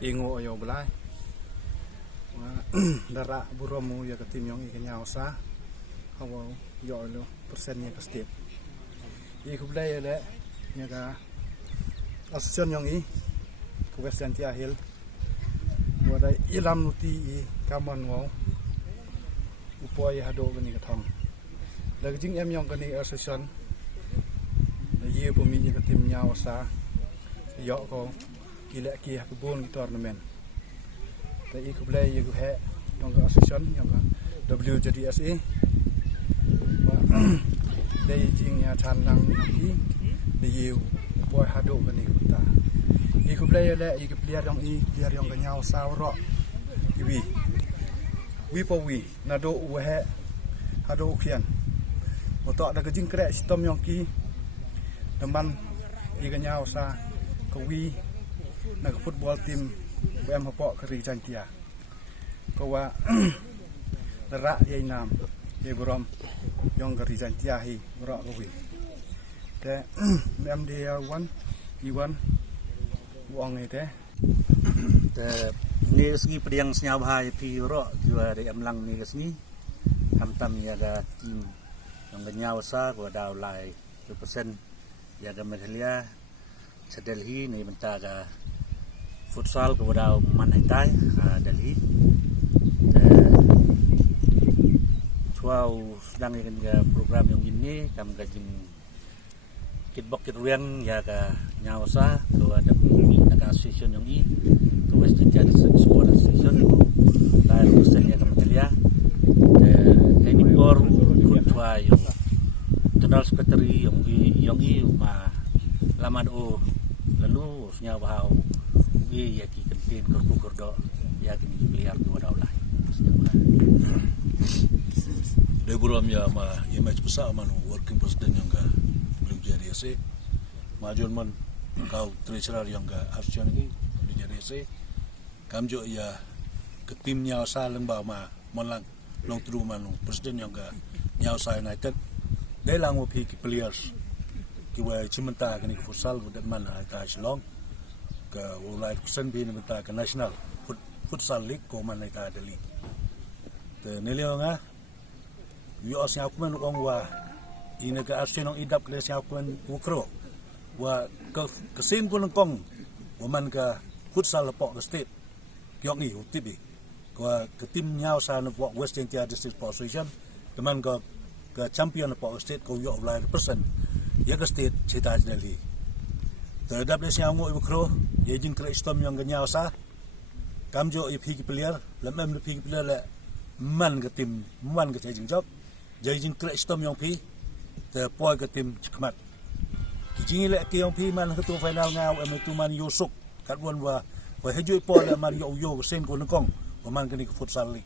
ingo yo belai darak buromu ya ketim yang ikan nyausa hawa yo lo persennya ke step i kublai le nya ka asosian yang i ku Western Tiahil wada ilam nuti i kaman wau upaya hado gani ka thong lagi jing em yang kani asosian ye pumi ni ketim nyausa yo ko kila ki hakbon ki tournament ta i kublai ye ku he yang ka asosian yang ka WJDSA đây chính nhà tràn năng đi để yêu bồi hà độ cái này cũng ta đi cũng đây là cái player yang cái nhau sao rõ vì po vì na độ u he hà độ khian một tọa là cái chính cái system yang ki teman cái nhau sa cái vì là cái football team của em họ cái gì tranh kia câuว่าระยายนามยายบรมyang garisan tiahi berak kowe te mem dia wan iwan wong ite te ni segi pediang senyap hai pi ro jua de amlang ni kesni tam ya ga tim yang genyau sa ko daw lai persen ya ga Medalia Delhi ni benta ga futsal ko daw manai tai Delhi wow sedang dengan program yang ini kami gajing kitbok kitruan ya ka nyausa to ada naga association yang ini to Western Tiahil Sport Association lain usaha kami Medalia ini bor kutwa yang general secretary yang ini ma laman o lalu usnya bahau ini ya ki kentin kurdo ya kini player dua daulah Deburam ya ma image besar man working president yang ga belum jadi ase majon man kau treasurer yang ga asosiasi ni belum jadi ase kamjo ya ke tim nyausa lembah ma monlang long tru man president yang ga nyausa United dai lang mo pi players ki wa chimenta ka ni futsal budak man ka Shillong ka ulai kusen bi ni menta ka national futsal league ko man ka Delhi te nelionga yo siap men ong wa ina ka asenong idap kle siap men ukro wa kesin pun kong waman ka futsal pok ke state kyong i utibi ko ke tim nyau sa no pok Western Tiahil District Sport Association teman ka champion pok state ko yo lai persen ya ke state cita Delhi terhadap le siap ngo ukro ye jin kre stom yang nyau sa kamjo i phi player lamem le phi player le man ke tim man ke jing job jajin kre stom yang pi te poi ke tim khmat kijing le ke yang pi man ketua final ngau em tu man yosuk kat won wa hejui po le man yo sen ko ngong wa man ke ni futsal li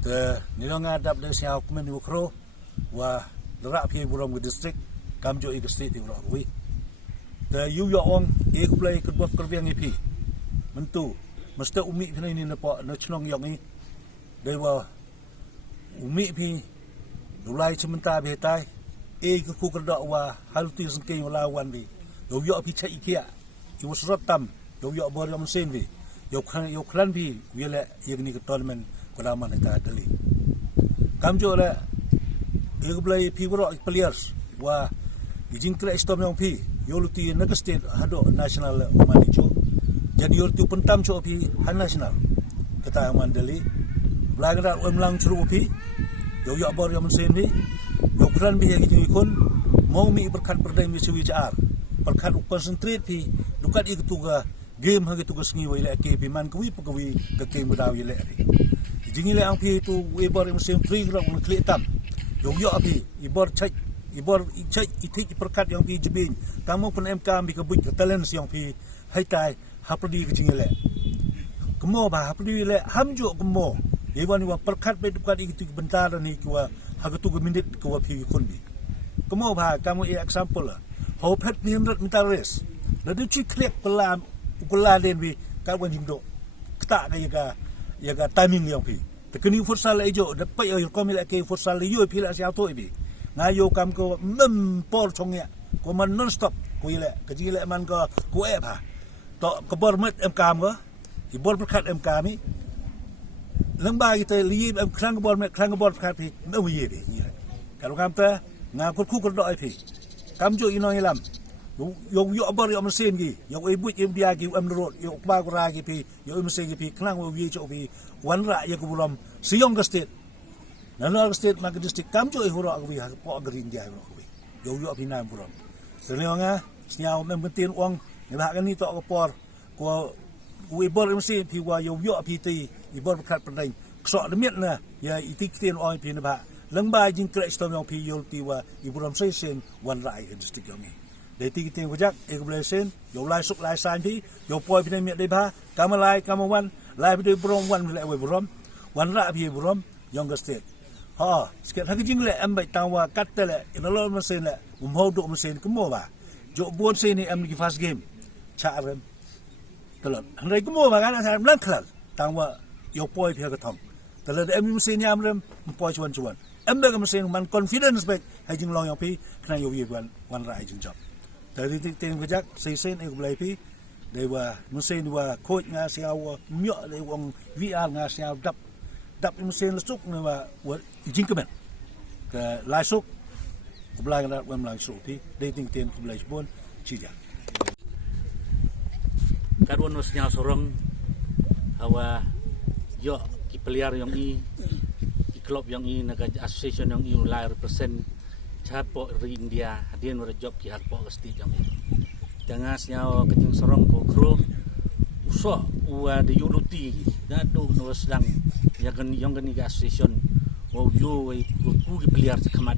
te ni lo ngadap de siau men ni kro wa rak pi buram ke district kamjo i ke state ti ro wi te yu yo ong e ku play ke bot kerviang pi mentu mesti umi phina ni na po na chnong yang ni de wa umi pi Dulai sementara betai, ke kukerdak wa haluti sengkeng lawan bi. Yo pi cai kia, yo serot tam, yo bor yang mesin bi. Yo kran bi, wile yang ni ke tournament kulaman kita Delhi. Kamjo le, yo belai pi borok players wa bijing kre stom yang pi, yo luti nak state hado national umanijo. Jadi yo tu pentam cho pi han national. Kita aman Delhi. Belajar umlang churu pi. Yo bor yang mesin ni yo kran bi yang ikon mau mi berkat perdai mi suwi jar berkat konsentrate pi dukat ik tuga game hagi tuga sngi wai le ke pi man kwi pekwi ke ke mudaw ile ri jingi le ang pi tu we bor yang mesin free grok un klik tam yo pi ibor chai itik berkat yang pi jebin kamu pun MK bi ke buj talent yang pi hai tai hapdi ke jingi le kemo ba hapdi le hamjo kemo Iwan perkat be dukat itu bentar ni kuwa hagatu minit kuwa pi kundi. Kamu bah kamu example lah. How pet 300 meter race. Lalu cik klik pela den bi kawan jingdo. Ketak ya ga timing yang pi. Tekeni futsal ejo dapat yo komil ke futsal yo pi la sia to bi. Ngayo kam ko por chongya. Ko man non stop ko ile ke jile man ko e ba. To kebor met em kam ko ibol berkat kami lemba kita liib klang bol berkat pi no ye bi kalau kamta ngakut ku kerdok pi kam jo ino ilam yo abor yo mesin gi yo ibu dia gi rot yo ba ra gi pi yo mesin gi pi klang wo ye cho pi wan ra ye ku bulam siong state nalo state mak district kam jo huro gi ha po gerin dia yo pi nam bulam Sebenarnya senyau membentin uang ngelak ni tak kepor ko ibor mesin pi wa yo pi ti ibor berkat pendai sok demiat na ya itiktin uang pi na lengba jing krek stom yang pi yo ti wa iburam sen wan rai district yang ni de ti tin wajak eglesen yo lai suk lai san pi yo poi pi miat de ba kamalai kamawan lai pi buram wan le we buram wan ra pi buram yang state ha sikit hak jing le ambai tawa katale inalo mesin le umhodok mesin kemo ba jo bon sen ni am ni fast game cha rem telot handai kemo ba kan asal lang klal tawa yo poi pi ka thong telot am mesin yam rem poi chuan am ba mesin man confidence back hai jing long yang pi kna yo wi wan ra jing job dari tin wajak sen e blai pi de wa mesin wa coach nga siaw myo de wong VR nga siaw dap mesin lesuk ni wa jing kemen ke lasuk belai nak belai supi dating ten belai pun cija kadwan usnya sorong hawa yo ki player yang i klub yang i naga association yang i ulai represent chapo ri India hadien ora job ki hakpo kasti yang i jangan senyawa kecing sorong ko kru uso wa de yuruti dadu no sedang yang gani association wa yo ku ki player sekamat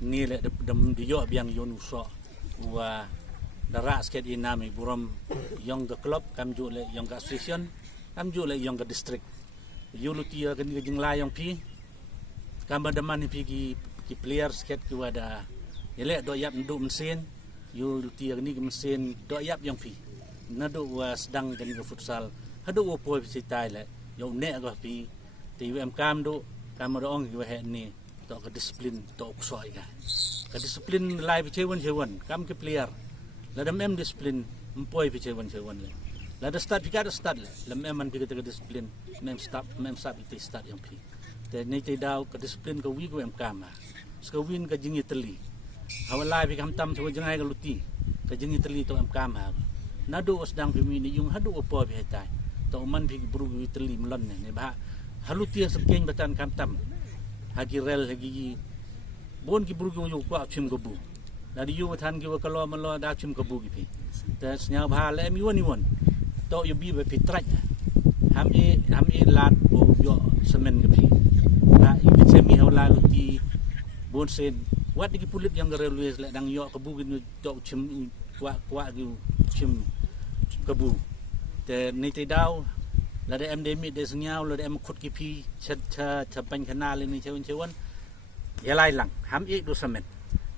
ni le dem dia biang yon uso wa darak sikit inami buram yang ke club kam ju le yang ke association kam ju le yang ke district yuluti ya kan jing la yang pi kam daman pi ki player sikit ki wada ele do yap ndu mesin yuluti ya ni mesin do yap yang pi nadu wa sedang kan ke futsal hadu wo poi si tai le yo ne ga pi ti wem kam do kam do ong ki he ni to ke disiplin to kusoi ka ke disiplin lai pi chewan kam ke player la dam em disiplin empoi pi chewan le la da start pi ka da start le lam em man pi ke disiplin mem stop iti start yang pi te nei te dau ke disiplin ke wi ko em kam ska win ke jingi teli hawa lai pi kam tam so jangai ke luti ke jingi teli to em kam ha nadu sedang pi mi ni yung hadu opo pi tai to man pi bru wi teli melon ne ba haluti sekeng batan kam tam hagi rel hagi bon ki burgu yu kwa chim gobu dari yu than ki wakalo malo da chim gobu ki pi ta snya bha le mi won to yu bi be pi trach ham e lat bo yo semen ki pi la yu bi semi hawla luti bon sen wat ki pulit yang railways le dang yo gobu ki to chim kwa ki chim gobu te ni te dau la de em de mi de snyao la de em khut ki pi cha pan khana le ni chewan ya lai lang ham e do samen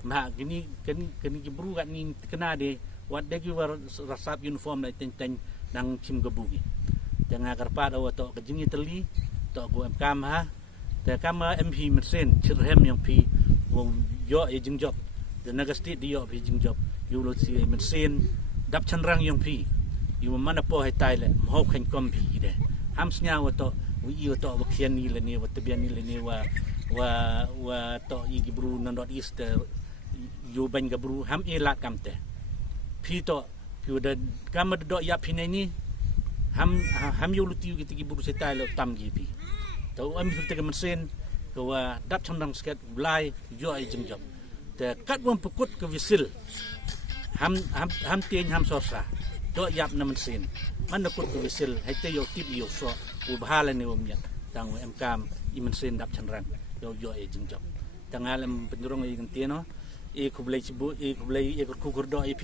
ma gini ki bru kan ni kena de wat de ki war rasap uniform la ten nang chim gabu gi jangan karpa do to kejingi teli to go em kam ha te kam mp mesin chirhem yang pi wong yo e jing job de naga state di yo pi jing job yu lo si mesin dap chanrang yang pi yu mana po hai tai le mo khan kom pi de ham snya wa to wi yu to wa khian ni le ni wa tabian ni le ni wa to i gibru nan dot east yu ban gabru ham e lat kam te pi to yu da kam do ya pi ni ham yu luti ki gibru se tai le tam gi pi to am fi te mesin ko wa dap chanrang sket blai yo ai jing job te kat won pukut ke wisil ham tieng ham sosa do yap na mesin man nakut ke wisil hai te yo tip yo so u bhala ni om ya tang em kam i mesin dap chanrang yo e jing job tangal em pendurong i ngtieno e kublai cibu e kublai e kukur do ip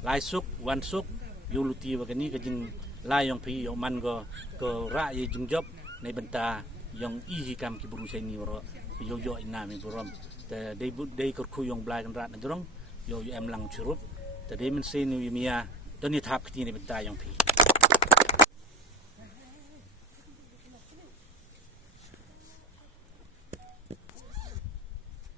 lai suk wan suk yo luti wa kani ka jing lai yong pi yo man go ko ra e jing job nei benta yang i kam ki buru sai ni ro yo ina mi burom te dei kur yong blai kan rat ndurong yo em lang churup te dei men sin ni mia ตอนนี้ทับที่ในเป็นตายยังผี